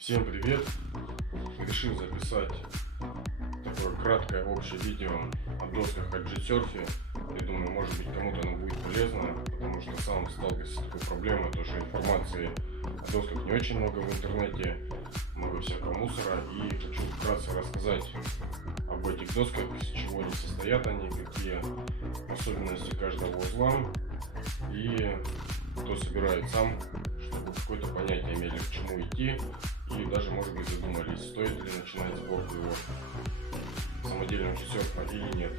Всем привет! Решил записать такое краткое общее видео о досках от G-Surfy. Я думаю, может быть, кому-то оно будет полезно, потому что сам сталкивался с такой проблемой, то что информации о досках не очень много в интернете, много всякого мусора, и хочу вкратце рассказать об этих досках, из чего они состоят, какие особенности каждого узла, и кто собирает сам, чтобы какое-то понятие имели, к чему идти, и даже, может быть, задумались, стоит ли начинать сборку его самодельным G-Surfy или нет.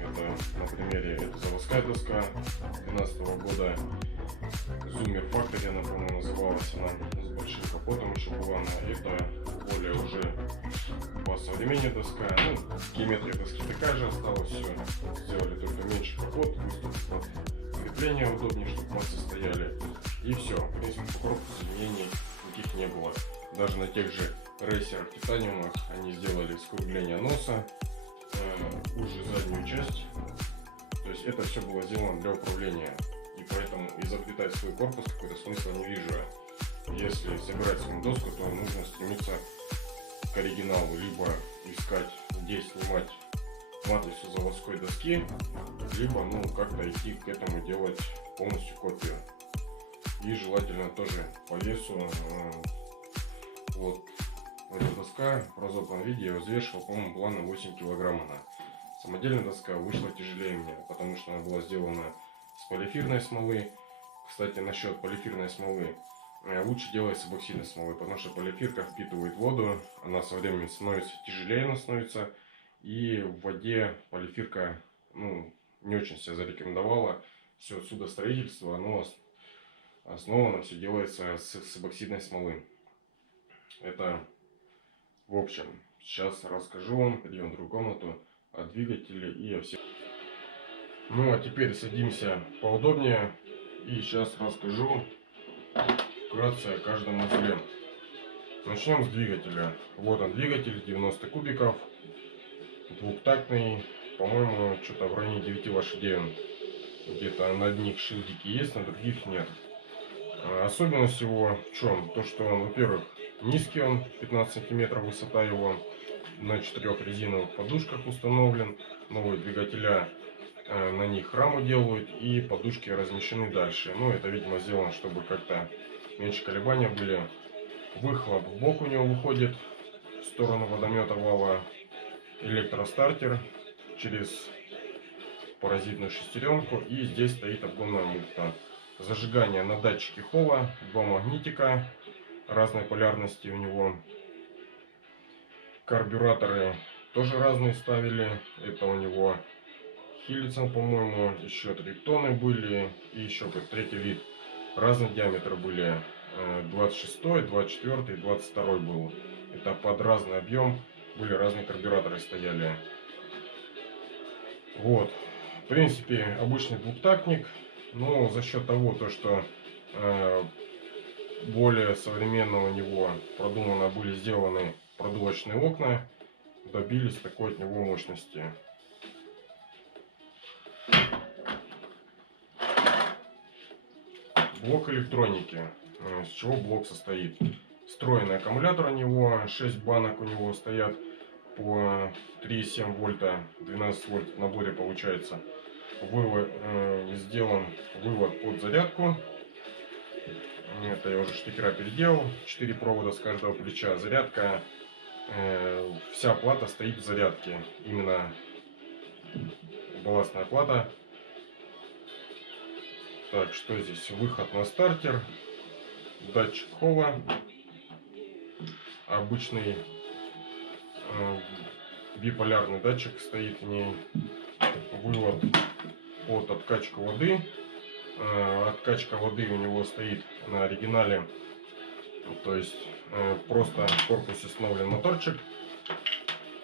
Это на примере, это заводская доска 2012 года, Zoomer Factory, она, по-моему, называлась, она с большим капотом еще была, это более уже по современней доска, геометрия доски такая же осталась, все, сделали только меньше капот, выступы крепления удобнее, чтобы пальцы стояли, и все, в принципе, по корпусу изменений никаких не было. Даже на тех же рейсерах титаниумах они сделали скругление носа, уже заднюю часть, то есть это все было сделано для управления, и поэтому изобретать свой корпус какой-то смысла не вижу. Если собирать свою доску, то нужно стремиться к оригиналу, либо искать, где снимать матрицу заводской доски, либо как-то идти к этому, делать полностью копию. И желательно тоже по весу. Вот эта доска в разобранном виде я взвешивал, по-моему, была на 8 килограмм она. Самодельная доска вышла тяжелее мне, потому что она была сделана с полиэфирной смолы. Кстати, насчет полиэфирной смолы, лучше делать с эпоксидной смолой, потому что полиэфирка впитывает воду, она со временем становится тяжелее, она становится, и в воде полиэфирка не очень себя зарекомендовала. Все судостроительство, оно основано, все делается с эпоксидной смолы. Это в общем. Сейчас расскажу вам, перейдем в другую комнату, о двигателе и о всех. А теперь садимся поудобнее, и сейчас расскажу вкратце о каждом узле. Начнем с двигателя. Вот он, двигатель 90 кубиков, двухтактный, по-моему, что-то в районе 9 лошадей. Где-то на одних шильдики есть, на других нет. Особенность его в чем? То, что он, во-первых, низкий, он 15 сантиметров высота его, на 4 резиновых подушках установлен. Новые двигателя, на них раму делают, и подушки размещены дальше. Это, видимо, сделано, чтобы как-то меньше колебания были. Выхлоп в бок у него выходит в сторону водомета вала. Электростартер через паразитную шестеренку, и здесь стоит обгонная муфта. Зажигание на датчике холла, два магнитика разной полярности у него. Карбюраторы тоже разные ставили. Это у него Хиллисон, по-моему, еще Триптоны были, и еще третий вид. Разный диаметр были, 26, 24 и 22 был. Это под разный объем были разные карбюраторы стояли. Вот, в принципе, обычный двухтактник, но за счет того, что более современно у него продумано были сделаны продувочные окна, добились такой от него мощности. Блок электроники. С чего блок состоит? Встроенный аккумулятор у него, 6 банок у него стоят по 3,7 вольта, 12 вольт в наборе получается. Сделан вывод под зарядку. Это я уже штекера переделал. 4 провода с каждого плеча. Зарядка, вся плата стоит в зарядке. Именно балластная плата. Так, что здесь? Выход на стартер. Датчик холла. Обычный биполярный датчик стоит в ней. Вывод под откачку воды. Откачка воды у него стоит на оригинале, то есть просто в корпусе установлен моторчик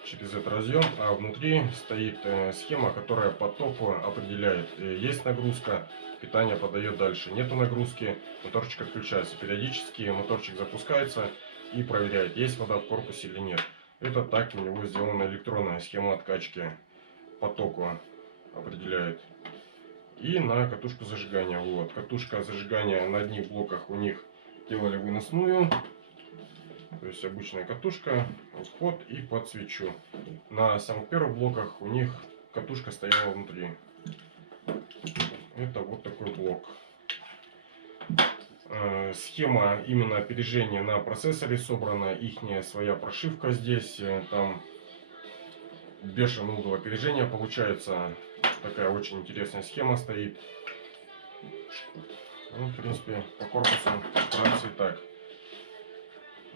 через этот разъем, а внутри стоит схема, которая по току определяет, есть нагрузка, питание подает дальше, нету нагрузки, моторчик отключается. Периодически моторчик запускается и проверяет, есть вода в корпусе или нет. Это так у него сделана электронная схема откачки, по току определяет. И на катушку зажигания. Вот, катушка зажигания на одних блоках у них делали выносную. То есть обычная катушка, вход и под свечу. На самых первых блоках у них катушка стояла внутри. Это вот такой блок. Схема именно опережения на процессоре собрана, ихняя своя прошивка здесь. Там бешеный угол опережения получается. Такая очень интересная схема стоит. Ну, в принципе, по корпусу вкратце так.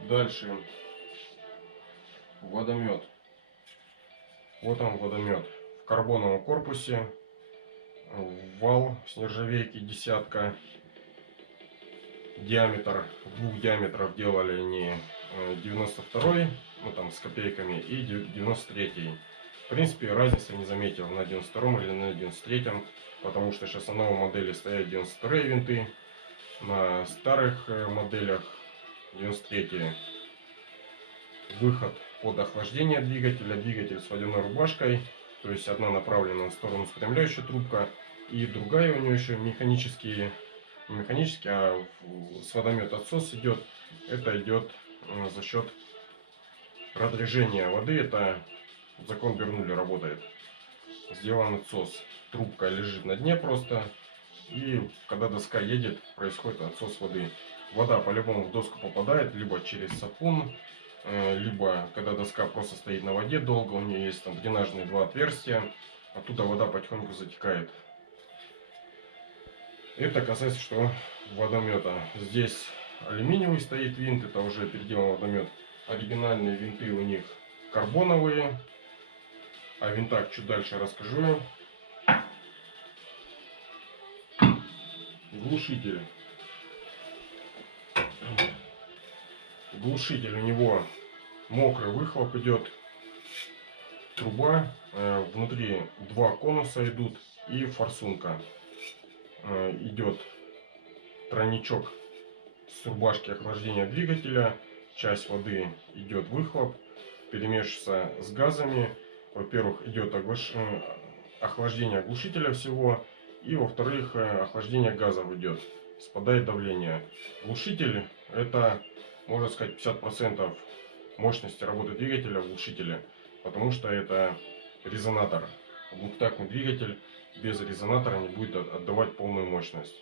Дальше водомет. Вот он, водомет. В карбоновом корпусе. Вал с нержавейки десятка. Диаметр, двух диаметров делали они 92-й, ну там с копейками, и 93-й. В принципе, разницы не заметил на 92-м или на 93-м, потому что сейчас на новой модели стоят 92-е винты, на старых моделях 93-е. Выход под охлаждение двигателя, двигатель с водяной рубашкой, то есть одна направлена в сторону спрямляющая трубка, и другая у нее еще механические, не механический, а с водомет отсос идет. Это идет за счет разрежения воды. Это закон Бернулли работает. Сделан отсос. Трубка лежит на дне просто. И когда доска едет, происходит отсос воды. Вода по-любому в доску попадает, либо через сапун, либо когда доска просто стоит на воде долго, у нее есть там дренажные два отверстия, оттуда вода потихоньку затекает. Это касается что водомета. Здесь алюминиевый стоит винт, это уже переделан водомет. Оригинальные винты у них карбоновые. О винтах чуть дальше расскажу. Глушитель. Глушитель у него мокрый выхлоп идет. Труба. Внутри два конуса идут и форсунка. Идет тройничок с рубашки охлаждения двигателя. Часть воды идет выхлоп, перемешивается с газами. Во-первых, идет охлаждение оглушителя всего, и во-вторых, охлаждение газов идет. Спадает давление. Глушитель — это, можно сказать, 50% мощности работы двигателя в глушителе, потому что это резонатор. Двухтактный двигатель без резонатора не будет отдавать полную мощность.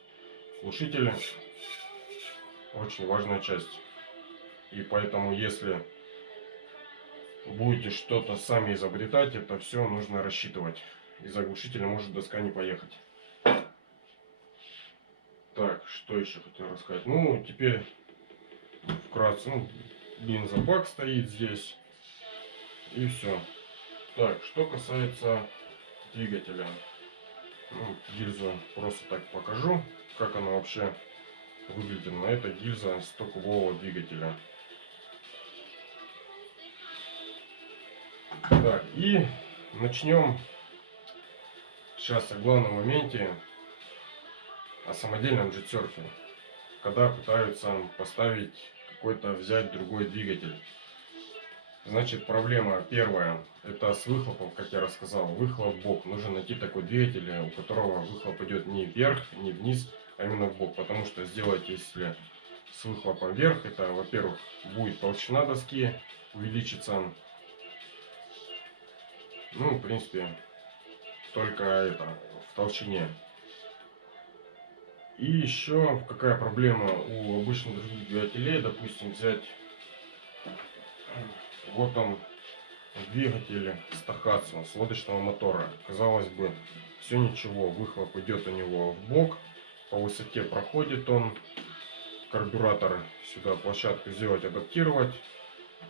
Глушитель очень важная часть. И поэтому, если будете что-то сами изобретать, это все нужно рассчитывать. Из-за глушителя может доска не поехать. Так, что еще хотел рассказать? Ну, теперь вкратце. Ну, бензобак стоит здесь. И все. Так, что касается двигателя. Ну, гильзу просто так покажу, как она вообще выглядит. На это гильза 100-кубового двигателя. Так, и начнем сейчас о главном моменте, о самодельном джетсерфе. Когда пытаются поставить какой-то, взять другой двигатель. Значит, проблема первая, это с выхлопом, как я рассказал, выхлоп в бок. Нужно найти такой двигатель, у которого выхлоп идет не вверх, не вниз, а именно в бок. Потому что сделать, если с выхлопом вверх, это, во-первых, будет толщина доски увеличится. Ну, в принципе, только это, в толщине. И еще какая проблема у обычных других двигателей, допустим, взять, вот он, двигатель Стахатсу с лодочного мотора. Казалось бы, все ничего, выхлоп идет у него в бок, по высоте проходит он, карбюратор сюда площадку сделать, адаптировать.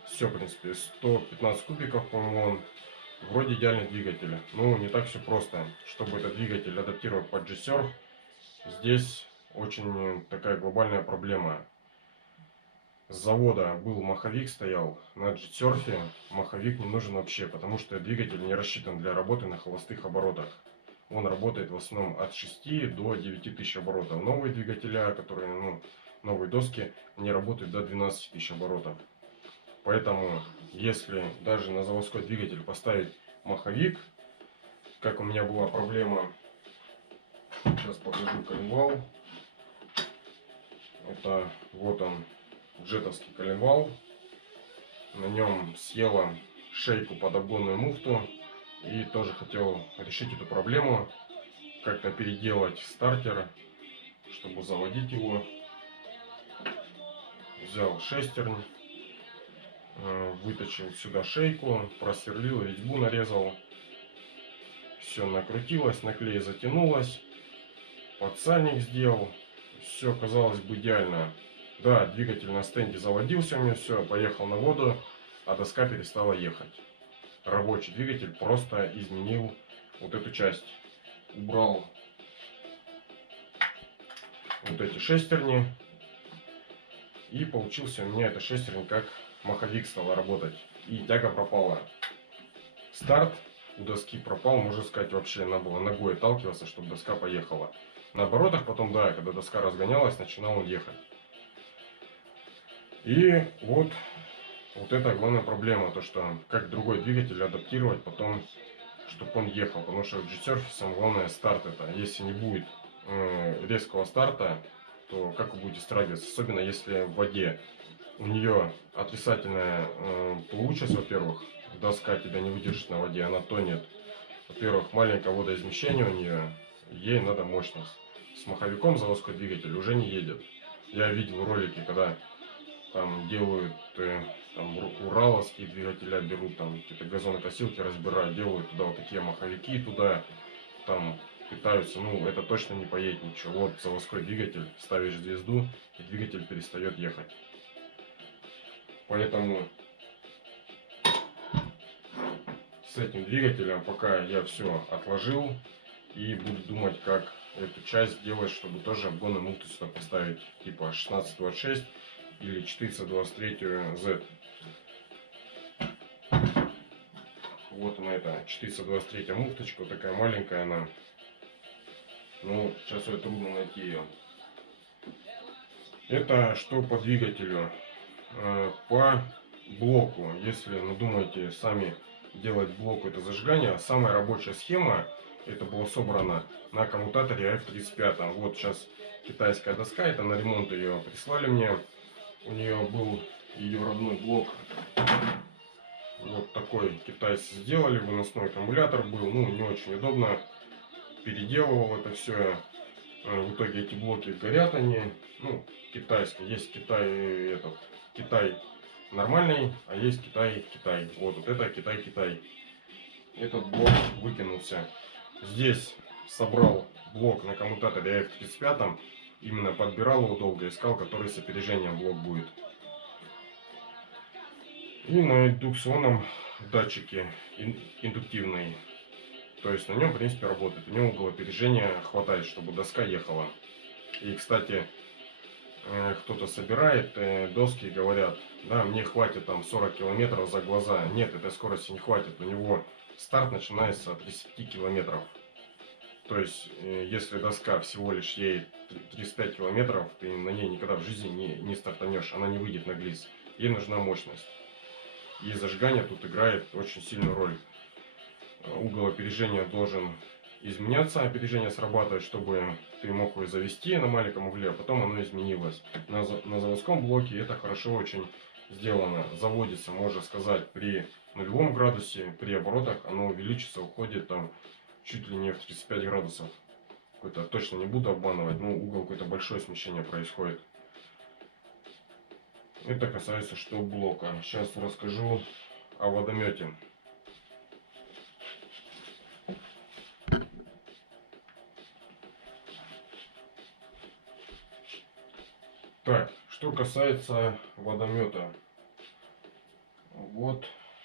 Все, в принципе, 115 кубиков, по-моему, он. Вроде идеальный двигатель. Но не так все просто. Чтобы этот двигатель адаптировать под G-Surf, здесь очень такая глобальная проблема. С завода был маховик, стоял на G-Surf. Маховик не нужен вообще, потому что двигатель не рассчитан для работы на холостых оборотах. Он работает в основном от 6 до 9 тысяч оборотов. Новые двигателя, которые, новые доски, они работают до 12 тысяч оборотов. Поэтому, если даже на заводской двигатель поставить маховик, как у меня была проблема, сейчас покажу коленвал. Это вот он, джетовский коленвал. на нем съела шейку под обгонную муфту. И тоже хотел решить эту проблему, как-то переделать стартер, чтобы заводить его. Взял шестернь, вытащил сюда шейку, просверлил, резьбу нарезал. Все накрутилось, на клей затянулось, подсальник сделал. Все казалось бы идеально. Да, двигатель на стенде заводился у меня, все, поехал на воду, а доска перестала ехать. Рабочий двигатель просто изменил вот эту часть. Убрал вот эти шестерни. И получился у меня эта шестерня как маховик стала работать. И тяга пропала. Старт у доски пропал, можно сказать, вообще надо было ногой отталкиваться, чтобы доска поехала. На оборотах потом, да, когда доска разгонялась, начинал он ехать. И вот это главная проблема, то что как другой двигатель адаптировать потом, чтобы он ехал. Потому что в G-Surf самое главное старт это. Если не будет резкого старта, то как вы будете страгиваться, особенно если в воде. У нее отрицательная плавучесть, во-первых, доска тебя не выдержит на воде, она тонет. Во-первых, маленькое водоизмещение у нее, ей надо мощность. С маховиком заводской двигатель уже не едет. Я видел ролики, когда там делают там ураловские двигателя, берут там какие-то газонокосилки, разбирают, делают туда вот такие маховики, туда там питаются. Ну, это точно не поедет ничего. Вот заводской двигатель, ставишь звезду, и двигатель перестает ехать. Поэтому с этим двигателем пока я все отложил и буду думать, как эту часть сделать, чтобы тоже обгонную муфту сюда поставить, типа 1626 или 423Z. Вот она, эта 423 муфточка, вот такая маленькая она. Ну, сейчас ее трудно найти ее. Это что по двигателю. По блоку, если надумаете сами делать блок это зажигание, самая рабочая схема, это было собрано на коммутаторе F35. Вот сейчас китайская доска, это на ремонт ее прислали мне. У нее был ее родной блок. Вот такой китайцы сделали, выносной аккумулятор был, ну не очень удобно. Переделывал это все. В итоге эти блоки горят они. Ну, китайские. Есть Китай нормальный, а есть Китай. Вот это Китай. Этот блок выкинулся. Здесь собрал блок на коммутаторе F35. Именно подбирал его долго, искал, который с опережением блок будет. И на индукционном датчике индуктивный. То есть на нем, в принципе, работает. У него угол опережения хватает, чтобы доска ехала. И, кстати, кто-то собирает доски и говорят, да, мне хватит там 40 километров за глаза. Нет, этой скорости не хватит. У него старт начинается от 35 километров. То есть, если доска всего лишь едет 35 километров, ты на ней никогда в жизни не стартанешь. Она не выйдет на глиз. Ей нужна мощность. И зажигание тут играет очень сильную роль. Угол опережения должен изменяться, опережение срабатывает, чтобы ты мог его завести на маленьком угле, а потом оно изменилось. На заводском блоке это хорошо очень сделано. Заводится, можно сказать, при 0 градусе, при оборотах оно увеличится, уходит там чуть ли не в 35 градусов. Какой-то, точно не буду обманывать, но угол какое-то большое смещение происходит. Это касается что блока. Сейчас расскажу о водомете. Так, что касается водомета. Вот,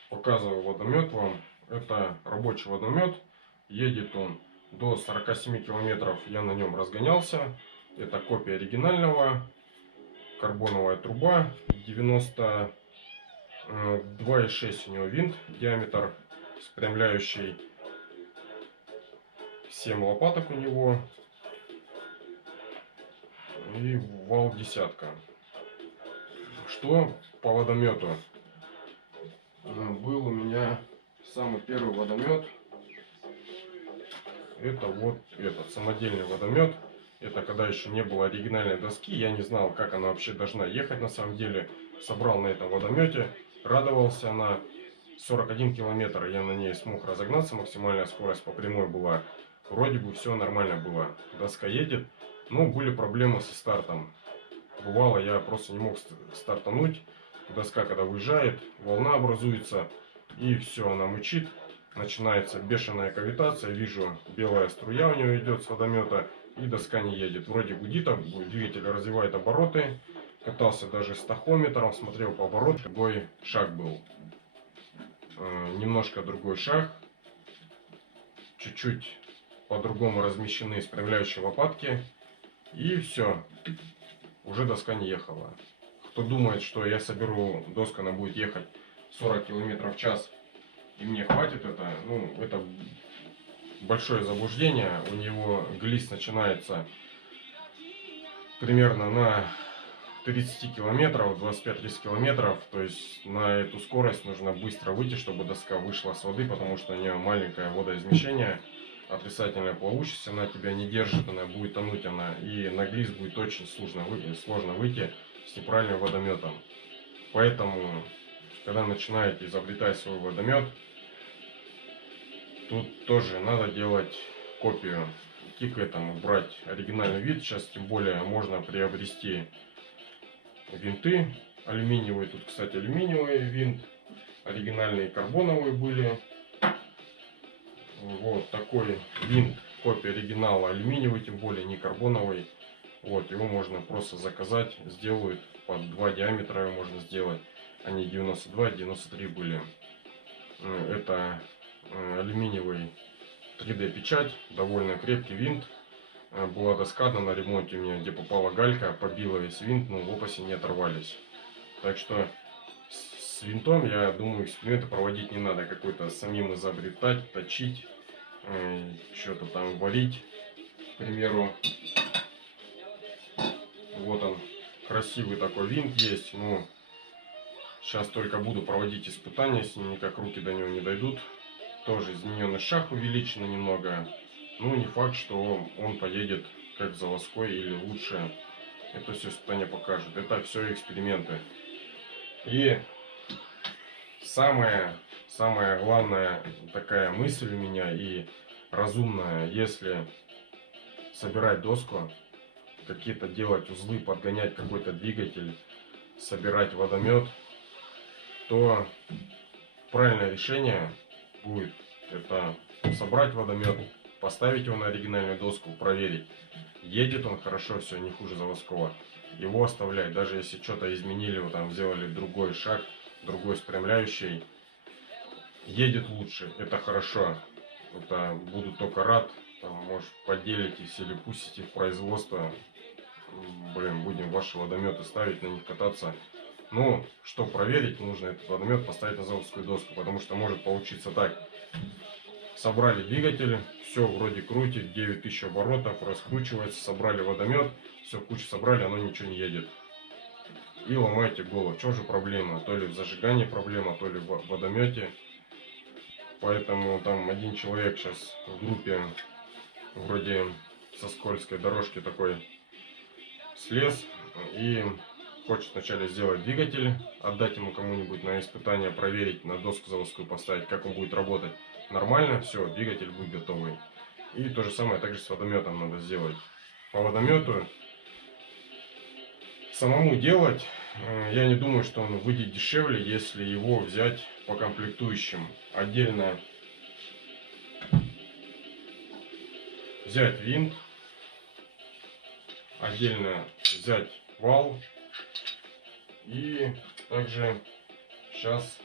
показываю водомет вам. Это рабочий водомет. Едет он до 47 километров. Я на нем разгонялся. Это копия оригинального. Карбоновая труба. 92,6 у него винт. Диаметр спрямляющий. 7 лопаток у него. И вал десятка. Что по водомету? Был у меня самый первый водомет. Это вот этот самодельный водомет. Это когда еще не было оригинальной доски. Я не знал, как она вообще должна ехать на самом деле. Собрал на этом водомете. радовался. На 41 километр я на ней смог разогнаться, максимальная скорость по прямой была. Вроде бы все нормально было. Доска едет, но были проблемы со стартом. Бывало, я просто не мог стартануть. Доска, когда выезжает, волна образуется, и все, она мычит. Начинается бешеная кавитация. Вижу, белая струя у нее идет с водомета, и доска не едет. Вроде гудит, двигатель развивает обороты. Катался даже с тахометром, смотрел по обороту. Другой шаг был. Немножко другой шаг. Чуть-чуть по-другому размещены спрямляющие лопатки. И все. Уже доска не ехала. Кто думает, что я соберу доску, она будет ехать 40 км в час, и мне хватит это большое заблуждение. У него глист начинается примерно на 30 километров, 25-30 километров. То есть на эту скорость нужно быстро выйти, чтобы доска вышла с воды, потому что у нее маленькое водоизмещение. Отрицательная плавучесть, она тебя не держит, она будет тонуть, и на глист будет очень сложно выйти с неправильным водометом. Поэтому, когда начинаете изобретать свой водомет, тут тоже надо делать копию. Идти к этому, брать оригинальный вид. Сейчас тем более можно приобрести винты алюминиевые. Тут, кстати, алюминиевый винт, оригинальные карбоновые были. Вот такой винт, копия оригинала, алюминиевый, тем более не карбоновый. Вот, его можно просто заказать, сделают под 2 диаметра, его можно сделать. Они 92, 93 были. Это алюминиевый 3D печать, довольно крепкий винт. Была доска на ремонте у меня, где попала галька, побила весь винт, но лопасти не оторвались. Так что с винтом, я думаю, эксперименты проводить не надо. Какой-то самим изобретать, точить, что-то там варить. К примеру, вот он, красивый такой винт есть. Ну, сейчас только буду проводить испытания с ним, никак руки до него не дойдут. Тоже измененный шаг увеличен немного. Ну, не факт, что он поедет как заводской или лучше. Это все испытание покажет. Это все эксперименты. И самая главная такая мысль у меня и разумная: если собирать доску, какие-то делать узлы, подгонять какой-то двигатель, собирать водомет, то правильное решение будет это собрать водомет, поставить его на оригинальную доску, проверить, едет он хорошо, все, не хуже заводского, его оставлять. Даже если что-то изменили, вот там сделали другой шаг, другой спрямляющий, едет лучше, это хорошо. Это буду только рад. Там, может, поделитесь или пустите в производство. Блин, будем ваши водометы ставить, на них кататься. Ну, что проверить, нужно этот водомет поставить на заводскую доску, потому что может получиться так: собрали двигатель, все вроде крутит, 9000 оборотов, раскручивается, собрали водомет, все в кучу собрали, оно ничего не едет. И ломаете голову. Что же проблема? То ли в зажигании проблема, то ли в водомете. Поэтому там один человек сейчас в группе вроде со скользкой дорожки такой слез и хочет вначале сделать двигатель, отдать ему кому-нибудь на испытание, проверить, на доску заводскую поставить, как он будет работать. Нормально, все, двигатель будет готовый. И то же самое также с водометом надо сделать. По водомету самому делать, я не думаю, что он выйдет дешевле, если его взять по комплектующим. Отдельно взять винт, отдельно взять вал. И также сейчас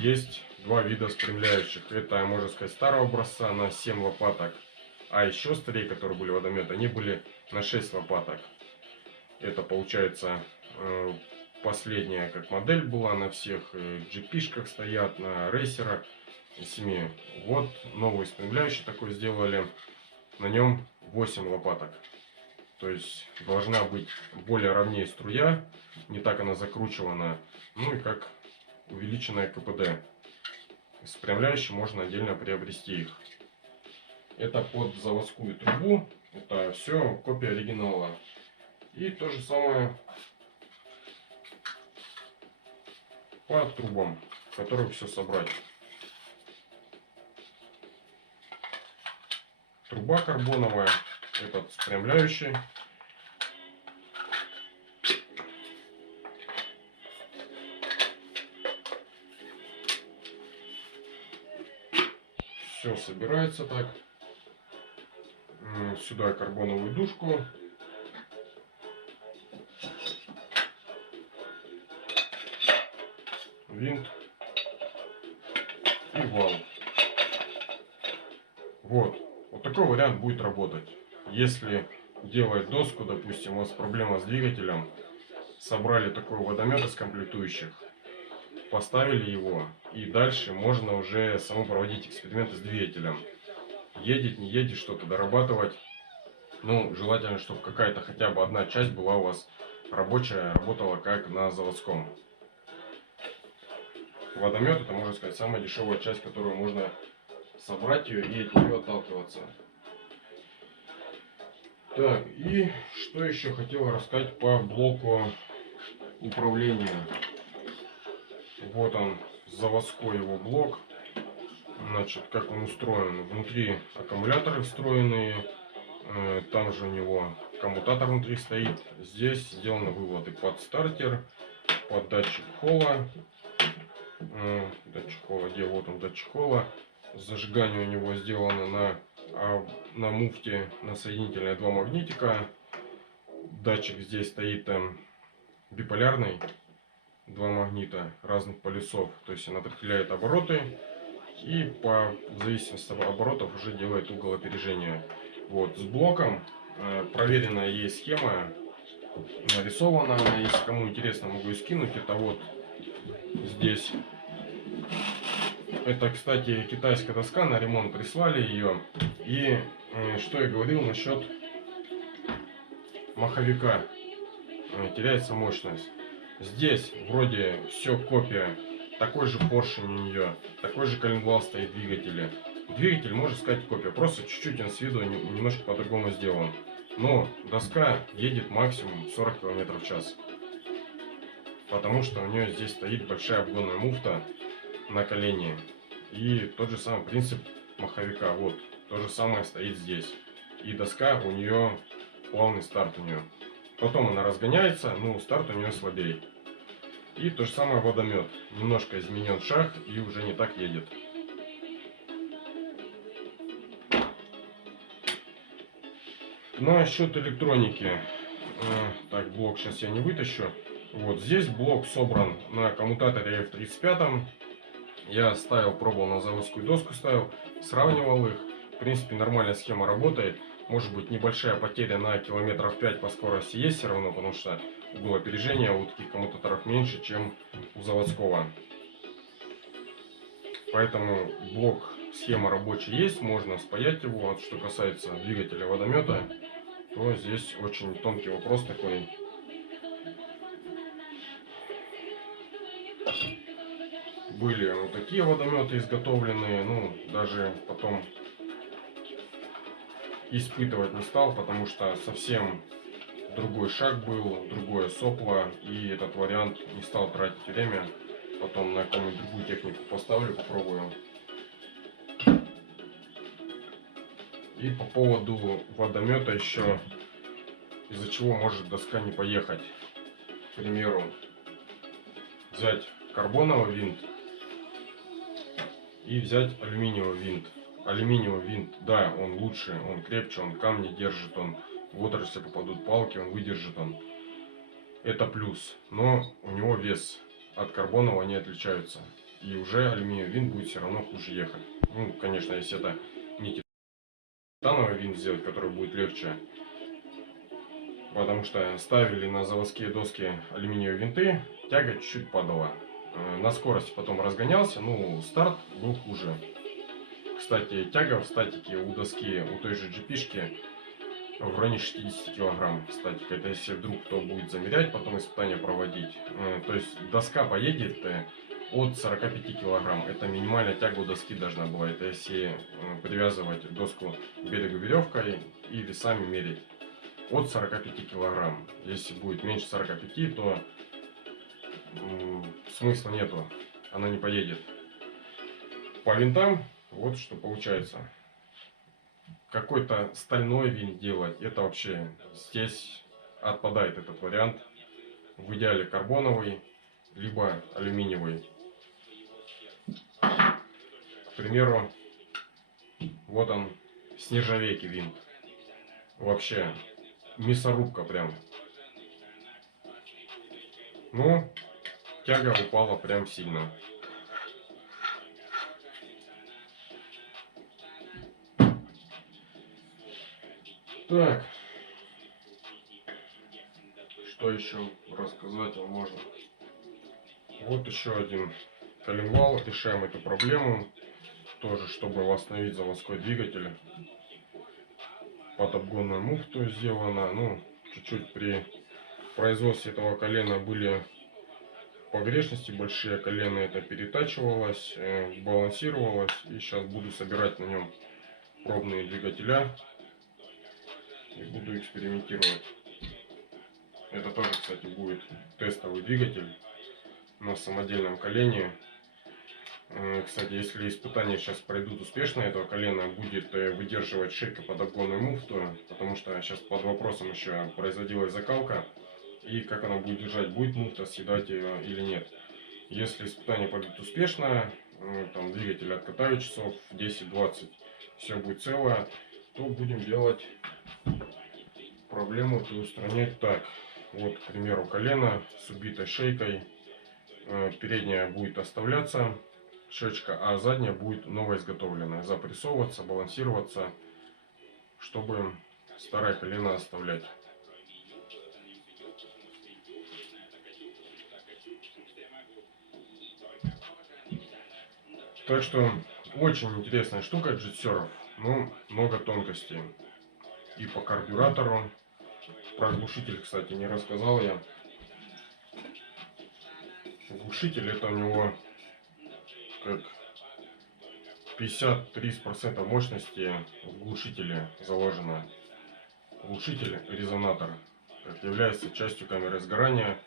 есть два вида спрямляющих. Это, можно сказать, старого образца на 7 лопаток. А еще старее, которые были водометы, они были на 6 лопаток. Это получается последняя как модель была на всех GP-шках стоят, на рейсерах 7. Вот новый спрямляющий такой сделали. На нем 8 лопаток. То есть должна быть более ровнее струя, не так она закручивана, ну и как увеличенная КПД. Спрямляющие можно отдельно приобрести их. Это под заводскую трубу, это все копия оригинала. И то же самое по трубам, в которых все собрать. Труба карбоновая, этот спрямляющий. Все собирается так. Сюда карбоновую дужку. Винт и вал. Вот такой вариант будет работать. Если делать доску, допустим, у вас проблема с двигателем, собрали такой водомет из комплектующих, поставили его, и дальше можно уже саму проводить эксперименты с двигателем. Едет, не едет, что-то дорабатывать. Ну, желательно, чтобы какая-то хотя бы одна часть была у вас рабочая, работала как на заводском. Водомет — это, можно сказать, самая дешевая часть, которую можно собрать ее и от нее отталкиваться. Так, и что еще хотел рассказать по блоку управления. Вот он, заводской его блок. Значит, как он устроен. Внутри аккумуляторы встроенные. Там же у него коммутатор внутри стоит. Здесь сделаны выводы под стартер, под датчик холла. Датчик холла, где вот он датчик холла. Зажигание у него сделано на муфте, на соединительные два магнитика. Датчик здесь стоит биполярный, два магнита разных полюсов, то есть он определяет обороты и в зависимости от оборотов уже делает угол опережения. Вот, с блоком проверенная есть схема, нарисована она, если кому интересно, могу и скинуть. Это вот здесь. Это, кстати, китайская доска, на ремонт прислали ее. И что я говорил насчет маховика, теряется мощность. Здесь вроде все копия, такой же поршень у нее, такой же коленвал стоит в двигателе. Двигатель, можно сказать, копия, просто чуть-чуть он с виду немножко по-другому сделан. Но доска едет максимум 40 км в час. Потому что у нее здесь стоит большая обгонная муфта на колене. И тот же самый принцип маховика. Вот, то же самое стоит здесь. И доска у нее, плавный старт у нее. Потом она разгоняется, но старт у нее слабее. И то же самое водомет. Немножко изменен шаг и уже не так едет. Насчет электроники. Так, блок сейчас я не вытащу. Вот здесь блок собран на коммутаторе F35. Я пробовал на заводскую доску, сравнивал их. В принципе, нормальная схема работает. Может быть, небольшая потеря на километров 5 по скорости есть все равно, потому что угол опережения у таких коммутаторов меньше, чем у заводского. Поэтому блок, схема рабочая есть, можно спаять его. Вот, что касается двигателя водомета, то здесь очень тонкий вопрос такой. Были вот такие водометы изготовленные, ну, даже потом испытывать не стал, потому что совсем другой шаг был, другое сопло, и этот вариант не стал тратить время. Потом на какую-нибудь другую технику поставлю, попробую. И по поводу водомета еще, из-за чего может доска не поехать. К примеру, взять карбоновый винт и взять алюминиевый винт. Алюминиевый винт, да, он лучше, он крепче, он камни держит, он в отрасли попадут палки, он выдержит он. Это плюс, но у него вес от карбонового не отличаются. И уже алюминиевый винт будет все равно хуже ехать. Ну, конечно, если это не титановый винт сделать, который будет легче. Потому что ставили на заводские доски алюминиевые винты, тяга чуть-чуть падала. На скорости потом разгонялся, ну, старт был хуже. Кстати, тяга в статике у доски, у той же GP-шки в районе 60 килограмм статика. Это если вдруг кто будет замерять, потом испытания проводить. То есть доска поедет от 45 килограмм. Это минимальная тяга у доски должна была. Это если привязывать доску к берегу веревкой и весами мерить. От 45 килограмм. Если будет меньше 45, то смысла нету, она не поедет. По винтам вот что получается. Какой-то стальной винт делать, это вообще здесь отпадает этот вариант. В идеале карбоновый, либо алюминиевый. К примеру, вот он, с нержавейки винт. Вообще мясорубка прям. Ну, тяга упала прям сильно. Так, что еще рассказать вам можно? Вот еще один коленвал, решаем эту проблему. Тоже, чтобы восстановить заводской двигатель. Под обгонную муфту сделано. Ну, чуть-чуть при производстве этого колена были погрешности большие. Колено это перетачивалось, балансировалось. И сейчас буду собирать на нем пробные двигателя. И буду экспериментировать. Это тоже, кстати, будет тестовый двигатель на самодельном колене. Кстати, если испытания сейчас пройдут успешно, этого колена будет выдерживать шейка под обгонную муфту, потому что сейчас под вопросом еще производилась закалка, и как она будет держать, будет муфта съедать ее или нет. Если испытания пройдут успешно, там двигатель откатаю часов 10-20, все будет целое, то будем делать проблему и устранять так. Вот, к примеру, колено с убитой шейкой, передняя будет оставляться шечка, а задняя будет новая изготовленная, запрессовываться, балансироваться, чтобы старое колено оставлять. Так что очень интересная штука джетсеров, но много тонкостей. И по карбюратору, про глушитель, кстати, не рассказал я. Глушитель это у него как 50-30% мощности в глушителе заложено. Глушитель резонатор является частью камеры сгорания.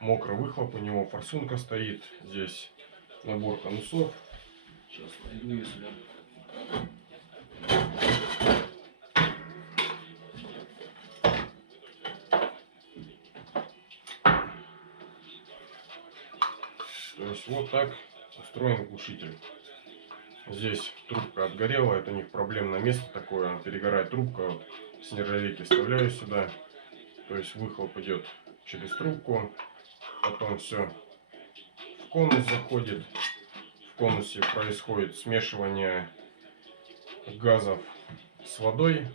Мокрый выхлоп у него, форсунка стоит. Здесь набор конусов. Сейчас найду, если... То есть вот так устроен глушитель. Здесь трубка отгорела, это у них проблемное место такое, перегорает трубка, вот, с нержавейки вставляю сюда, то есть выхлоп идет через трубку, потом все в конус заходит, в конусе происходит смешивание газов с водой,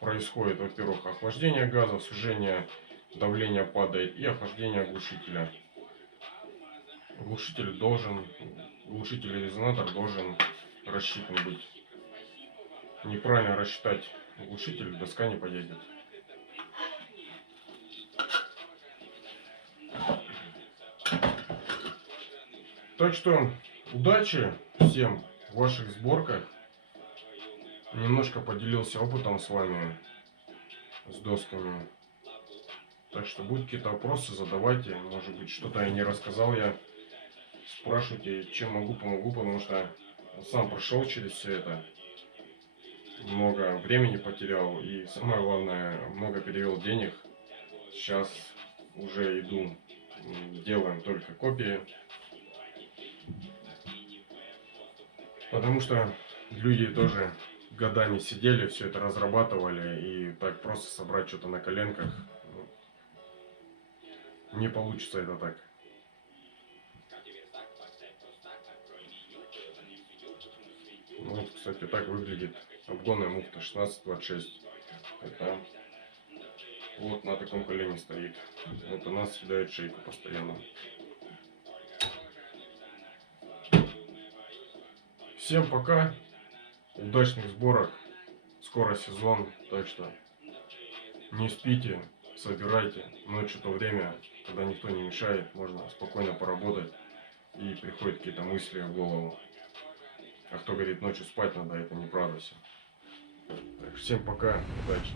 происходит, во-первых, охлаждение газов, сужение, давление падает и охлаждение глушителя. Глушитель и резонатор должен рассчитан быть. Неправильно рассчитать глушитель, доска не поедет. Так что удачи всем в ваших сборках. Немножко поделился опытом с вами, с досками. Так что будут какие-то вопросы, задавайте. Может быть, что-то я не рассказал, я спрашивайте, чем могу, помогу, потому что сам прошел через все это. Много времени потерял и самое главное, много перевел денег. Сейчас уже иду, делаем только копии. Потому что люди тоже годами сидели, все это разрабатывали, и так просто собрать что-то на коленках не получится это так. Вот, кстати, так выглядит обгонная муфта 1626. Это вот на таком колене стоит. Вот она съедает шейку постоянно. Всем пока. Удачных сборок. Скоро сезон, так что не спите, собирайте. Ночью то время, когда никто не мешает, можно спокойно поработать и приходят какие-то мысли в голову. А кто говорит, ночью спать надо, это неправда все. Так, всем пока, удачи.